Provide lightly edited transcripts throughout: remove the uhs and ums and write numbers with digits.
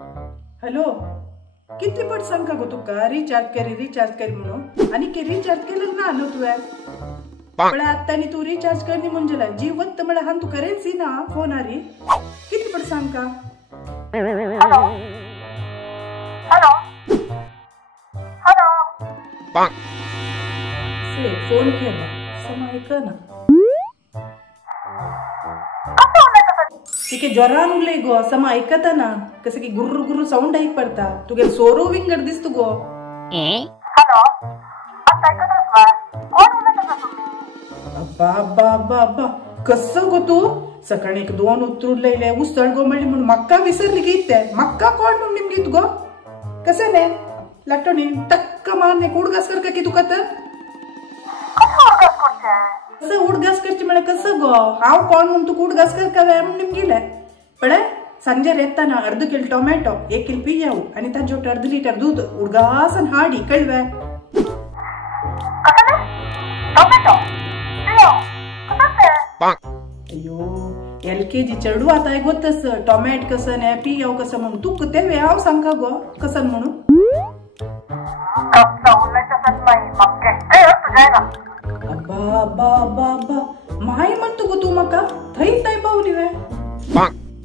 Hello, किती पट सांग गो तुका रिचार्ज करी म्हणून आणि की रिचार्ज केलं ना आलो तुवें पण आता तू रिचार्ज करनी म्हणजे जी वक्त मला हान तू करेन्सी ना फोन आरी किती पट सांग का. हॅलो फोन केला समय का ना तिके ज्वरान उरले गो सम ऐकता ना कसं की गुर्रु गुर्रु साऊंड ऐक पडता तुगे सोरो विंगड दिसतो गो. हॅलो आता ऐकतोस बा कोण उलयता तुम्ही. अब्बा अब्बा अब्बा अब्बा कसं गो तू सकाळी एक दोन उतरूले उसळ गो म्हणली म्हणून मक्का विसरली की ते मक्का कोण म्हणून निमगीत गो कसे ने लागतो नी टक्क मारने कुडगास कर का की तुका तर कसं उडगास करची म्हणे कसं गो हाव कोण म्हणून तू कुडगास कर का वे म्हणून निमगीले पळे संजे रेताना अर्ध किलो टोमॅटो 1 किलो पियाऊ आणि त्या जोट अर्ध लिटर दूध उडगासन हाडी कळवे अयो LKG चढू आता गोतस टोमॅट कसं ने पियाऊ कसं म्हणून तू ते वे हाव सांग गो कसं म्हणून अब्बा अब्बा अब्बा अब्बा माय म्हणतो गो तू मका थई ताई पावली वे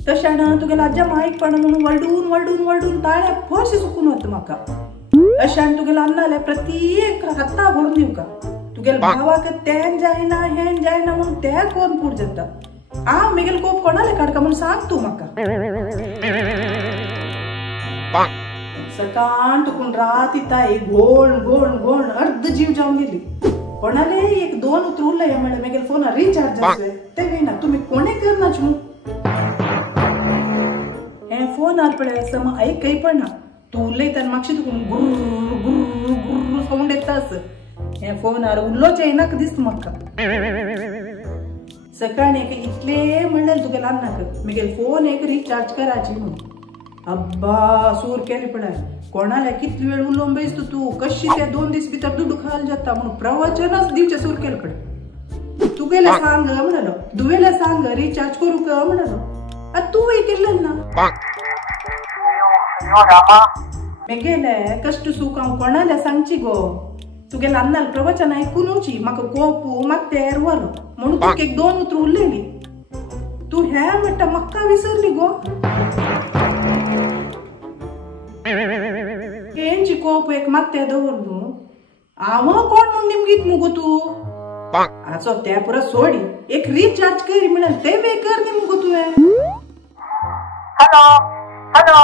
तशानं तुगेला आज्या माईक पण म्हणून वळडून वळडून वळडून ताळ्या फशी सुकून होत मका अशान तुगेला अन्नाले प्रत्येक हाता भरून देऊ का तुगेल भावाक तेन जायना हेन जायना म्हणून त्या कोण पूर जाता आ मिगेल कोप कोणाले काढका म्हणून सांग तू मका सकाळ तुकून रात इताय गोळ गोळ गोळ अर्ध जीव जाऊन गेली कोणाले एक दोन उतरूले म्हणे मिगेल फोन रिचार्ज असले ते ना तुम्ही कोणे करना छू हे फोन आर पडे सम ऐक काही पण ना तू उलयता मागशी तुकून गुर्र गुर्र गुर्र साऊंड येतास हे फोन आर उल्लोच येनाक दिसत म्हाका सकाळी एक इतले म्हणले तुगेला अन्नाक मिगेल फोन एक रिचार्ज करायची म्हणून अब्बा सूर केली पडाय कोणाला किती वेळ उलोवून बसतो तू कशी त्या 2 दिस भितर दूध खाल जाता म्हणून प्रवचनच दिवचे सूर केले पडे तुगेला सांग म्हणालो दुवेला सांग रिचार्ज करू का म्हणालो तू केलं ना मेगेले कष्ट सुख हांव कोणाला सांगची गो तुगेला अन्नाल प्रवचन ऐकूनची म्हाका कोपू मागते एरवर म्हणून तुका एक 2 उतर उरलेली तू ह्या म्हणटा मक्का विसरली गो केंची कोप एक मागते दवर न्हू आव कोण म्हणून निमगीत मुगो तू आचो त्या पुरा सोडी एक रिचार्ज करी म्हणाल ते वे कर नी मुगो तुवें. हॅलो हॅलो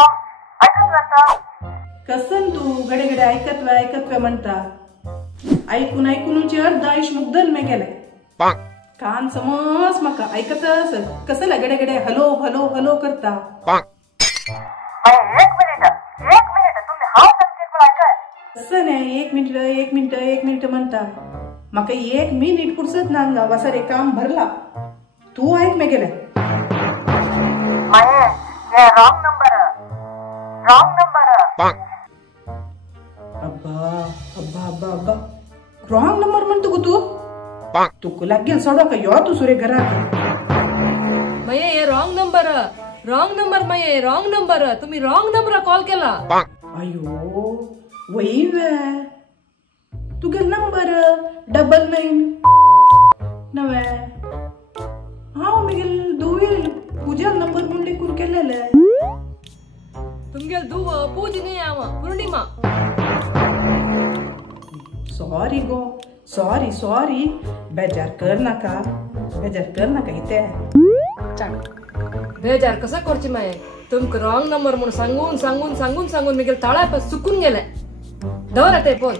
ऐकत जाता कसन तू गडे गडे ऐकत वे म्हणता ऐकून ऐकूनची अर्ध आयुष मुग्धल मे गेले कान समज मका ऐकतस कसं गडे गडे हलो हलो हलो करता. एक मिनिट तुम्ही हाव सांगते पण ऐकाय कसं नाही 1 मिनिट म्हणता मका 1 मिनिट पुरसत ना वसारे काम भरला तू ऐक मे गेले रॉंग नंबर अब्बा अब्बा अब्बा अब्बा रॉंग नंबर म्हणतो गो तू तुक लागेल सोडो का यो तू सुरे घरात मये ये रॉंग नंबर मये रॉंग नंबर तुम्ही रॉंग नंबर कॉल केला. अयो वही वे तुगेल नंबर 99 नवे हांव मिगेल दुवेल पूजा नंबर म्हणले कुर केलेले तुमगेल दुव पूजने आव पूर्णिमा. सॉरी गो सॉरी बेजार कर नाका इथे बेजार कसं करची माये तुमक रॉंग नंबर म्हणून सांगून मिगेल ताळा सुकून गेले दवर ते फोन.